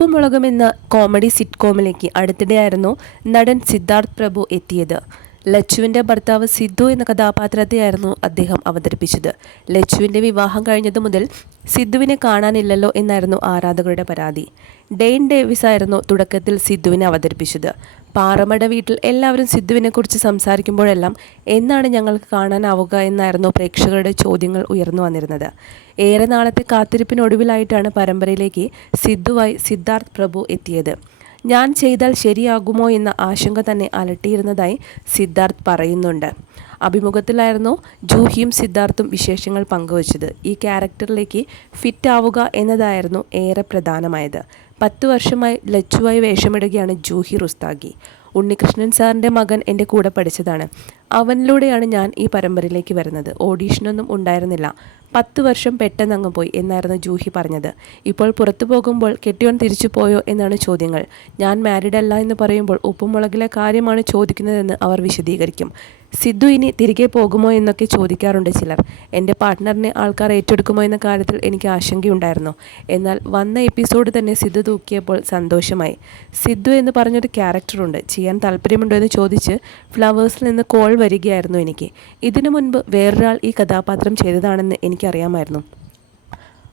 ഉപ്പുമുളകും എന്ന കോമഡി സിറ്റ്കോമിലേക്ക് അടുത്തിടെയായിരുന്നു നടൻ സിദ്ധാർത്ഥ് പ്രഭു എത്തിയത്. ലച്ചുവിൻ്റെ ഭർത്താവ് സിദ്ധു എന്ന കഥാപാത്രത്തെയായിരുന്നു അദ്ദേഹം അവതരിപ്പിച്ചത്. ലച്ചുവിൻ്റെ വിവാഹം കഴിഞ്ഞതു മുതൽ സിദ്ധുവിനെ കാണാനില്ലല്ലോ എന്നായിരുന്നു ആരാധകരുടെ പരാതി. ഡെയ്ൻ ഡേവിസ് ആയിരുന്നു തുടക്കത്തിൽ സിദ്ധുവിനെ അവതരിപ്പിച്ചത്. പാറമട വീട്ടിൽ എല്ലാവരും സിദ്ധുവിനെക്കുറിച്ച് സംസാരിക്കുമ്പോഴെല്ലാം എന്നാണ് ഞങ്ങൾക്ക് കാണാനാവുക എന്നായിരുന്നു പ്രേക്ഷകരുടെ ചോദ്യങ്ങൾ ഉയർന്നു വന്നിരുന്നത്. ഏറെ നാളത്തെ കാത്തിരിപ്പിനൊടുവിലായിട്ടാണ് പരമ്പരയിലേക്ക് സിദ്ധുവായി സിദ്ധാർത്ഥ് പ്രഭു എത്തിയത്. ഞാൻ ചെയ്താൽ ശരിയാകുമോ എന്ന ആശങ്ക തന്നെ അലട്ടിയിരുന്നതായി സിദ്ധാർത്ഥ് പറയുന്നുണ്ട്. അഭിമുഖത്തിലായിരുന്നു ജൂഹിയും സിദ്ധാർത്ഥും വിശേഷങ്ങൾ പങ്കുവച്ചത്. ഈ ക്യാരക്ടറിലേക്ക് ഫിറ്റ് ആവുക എന്നതായിരുന്നു ഏറെ പ്രധാനമായത്. 10 വർഷമായി ലച്ചുവായി വേഷമിടുകയാണ് ജൂഹി റുസ്താഗി. ഉണ്ണികൃഷ്ണൻ സാറിൻ്റെ മകൻ എൻ്റെ കൂടെ പഠിച്ചതാണ്. അവനിലൂടെയാണ് ഞാൻ ഈ പരമ്പരയിലേക്ക് വരുന്നത്. ഓഡീഷനൊന്നും ഉണ്ടായിരുന്നില്ല. 10 വർഷം പെട്ടെന്നങ്ങ് പോയി എന്നായിരുന്നു ജൂഹി പറഞ്ഞത്. ഇപ്പോൾ പുറത്തു പോകുമ്പോൾ കെട്ടിയോൻ തിരിച്ചു പോയോ എന്നാണ് ചോദ്യങ്ങൾ. ഞാൻ മാരീഡ് അല്ല എന്ന് പറയുമ്പോൾ ഉപ്പുമുളകിലെ കാര്യമാണ് ചോദിക്കുന്നതെന്ന് അവർ വിശദീകരിക്കും. സിദ്ധു ഇനി തിരികെ പോകുമോ എന്നൊക്കെ ചോദിക്കാറുണ്ട് ചിലർ. എൻ്റെ പാർട്ട്ണറിനെ ആൾക്കാർ ഏറ്റെടുക്കുമോ എന്ന കാര്യത്തിൽ എനിക്ക് ആശങ്കയുണ്ടായിരുന്നു. എന്നാൽ വന്ന എപ്പിസോഡ് തന്നെ സിദ്ധു തൂക്കിയപ്പോൾ സന്തോഷമായി. സിദ്ധു എന്ന് പറഞ്ഞൊരു ക്യാരക്ടറുണ്ട്, ചെയ്യാൻ താല്പര്യമുണ്ടോ എന്ന് ചോദിച്ച് ഫ്ലവേഴ്സിൽ നിന്ന് കോൾ വരികയായിരുന്നു എനിക്ക്. ഇതിനു മുൻപ് വേറൊരാൾ ഈ കഥാപാത്രം ചെയ്തതാണെന്ന് എനിക്കറിയാമായിരുന്നു.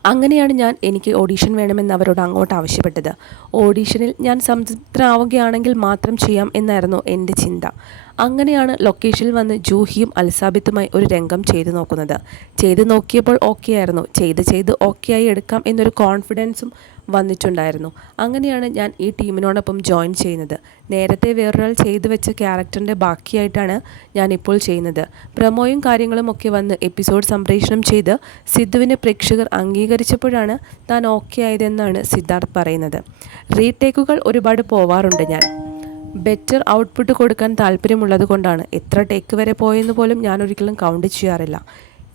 അങ്ങനെയാണ് എനിക്ക് ഓഡീഷൻ വേണമെന്ന് അവരോട് അങ്ങോട്ട് ആവശ്യപ്പെട്ടത്. ഓഡീഷനിൽ ഞാൻ സംതൃപ്തനാവുകയാണെങ്കിൽ മാത്രം ചെയ്യാം എന്നായിരുന്നു എൻ്റെ ചിന്ത. അങ്ങനെയാണ് ലൊക്കേഷനിൽ വന്ന് ജൂഹിയും അൽസാബിത്തുമായി ഒരു രംഗം ചെയ്തു നോക്കുന്നത്. ചെയ്തു നോക്കിയപ്പോൾ ഓക്കെ ആയിരുന്നു. ചെയ്ത് ഓക്കെ ആയി എടുക്കാം എന്നൊരു കോൺഫിഡൻസും വന്നിട്ടുണ്ടായിരുന്നു. അങ്ങനെയാണ് ഞാൻ ഈ ടീമിനോടൊപ്പം ജോയിൻ ചെയ്യുന്നത്. നേരത്തെ വേറൊരാൾ ചെയ്തു വെച്ച ക്യാരക്ടറിൻ്റെ ബാക്കിയായിട്ടാണ് ഞാനിപ്പോൾ ചെയ്യുന്നത്. പ്രമോയും കാര്യങ്ങളും ഒക്കെ വന്ന് എപ്പിസോഡ് സംപ്രേഷണം ചെയ്ത് സിദ്ധുവിനെ പ്രേക്ഷകർ അംഗീകരിച്ചപ്പോഴാണ് താൻ ഓക്കെ ആയതെന്നാണ് സിദ്ധാർത്ഥ് പറയുന്നത്. റീടേക്കുകൾ ഒരുപാട് പോവാറുണ്ട് ഞാൻ. ബെറ്റർ ഔട്ട്പുട്ട് കൊടുക്കാൻ താല്പര്യമുള്ളത് കൊണ്ടാണ്. എത്ര ടേക്ക് വരെ പോയെന്ന് പോലും ഞാൻ ഒരിക്കലും കൗണ്ട് ചെയ്യാറില്ല.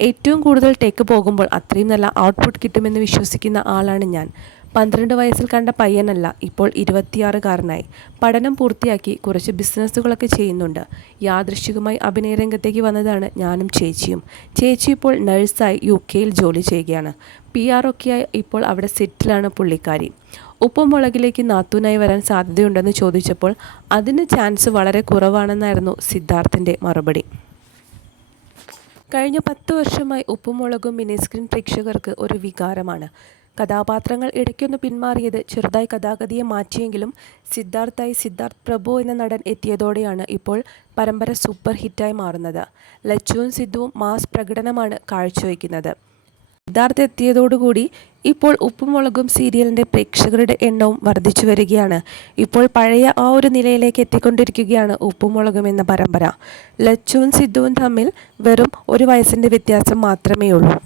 ഏറ്റവും കൂടുതൽ ടേക്ക് പോകുമ്പോൾ അത്രയും നല്ല ഔട്ട്പുട്ട് കിട്ടുമെന്ന് വിശ്വസിക്കുന്ന ആളാണ് ഞാൻ. 12 വയസ്സിൽ കണ്ട പയ്യനല്ല, ഇപ്പോൾ 26കാരനായി. പഠനം പൂർത്തിയാക്കി കുറച്ച് ബിസിനസ്സുകളൊക്കെ ചെയ്യുന്നുണ്ട്. യാദൃശ്ചികമായി അഭിനയ രംഗത്തേക്ക് വന്നതാണ് ഞാനും ചേച്ചിയും. ചേച്ചി ഇപ്പോൾ നഴ്സായി UK ജോലി ചെയ്യുകയാണ്. PR ഒക്കെയായി ഇപ്പോൾ അവിടെ സെറ്റിലാണ് പുള്ളിക്കാരി. ഉപ്പുമുളകിലേക്ക് നാത്തൂനായി വരാൻ സാധ്യതയുണ്ടെന്ന് ചോദിച്ചപ്പോൾ അതിന് ചാൻസ് വളരെ കുറവാണെന്നായിരുന്നു സിദ്ധാർത്ഥിൻ്റെ മറുപടി. കഴിഞ്ഞ 10 വർഷമായി ഉപ്പുമുളകും മിനിസ്ക്രീൻ പ്രേക്ഷകർക്ക് ഒരു വികാരമാണ്. കഥാപാത്രങ്ങൾ ഇടയ്ക്കൊന്ന് പിന്മാറിയത് ചെറുതായി കഥാഗതിയെ മാറ്റിയെങ്കിലും സിദ്ധാർത്ഥായി സിദ്ധാർത്ഥ് പ്രഭു എന്ന നടൻ എത്തിയതോടെയാണ് ഇപ്പോൾ പരമ്പര സൂപ്പർ ഹിറ്റായി മാറുന്നത്. ലച്ചുവും സിദ്ധുവും മാസ് പ്രകടനമാണ് കാഴ്ചവെക്കുന്നത്. സിദ്ധാർത്ഥ് എത്തിയതോടുകൂടി ഇപ്പോൾ ഉപ്പുമുളകും സീരിയലിൻ്റെ പ്രേക്ഷകരുടെ എണ്ണവും വർദ്ധിച്ചു വരികയാണ്. ഇപ്പോൾ പഴയ ആ ഒരു നിലയിലേക്ക് എത്തിക്കൊണ്ടിരിക്കുകയാണ് ഉപ്പുമുളകും എന്ന പരമ്പര. ലച്ചുവും സിദ്ധുവും തമ്മിൽ വെറും 1 വയസ്സിൻ്റെ വ്യത്യാസം മാത്രമേ ഉള്ളൂ.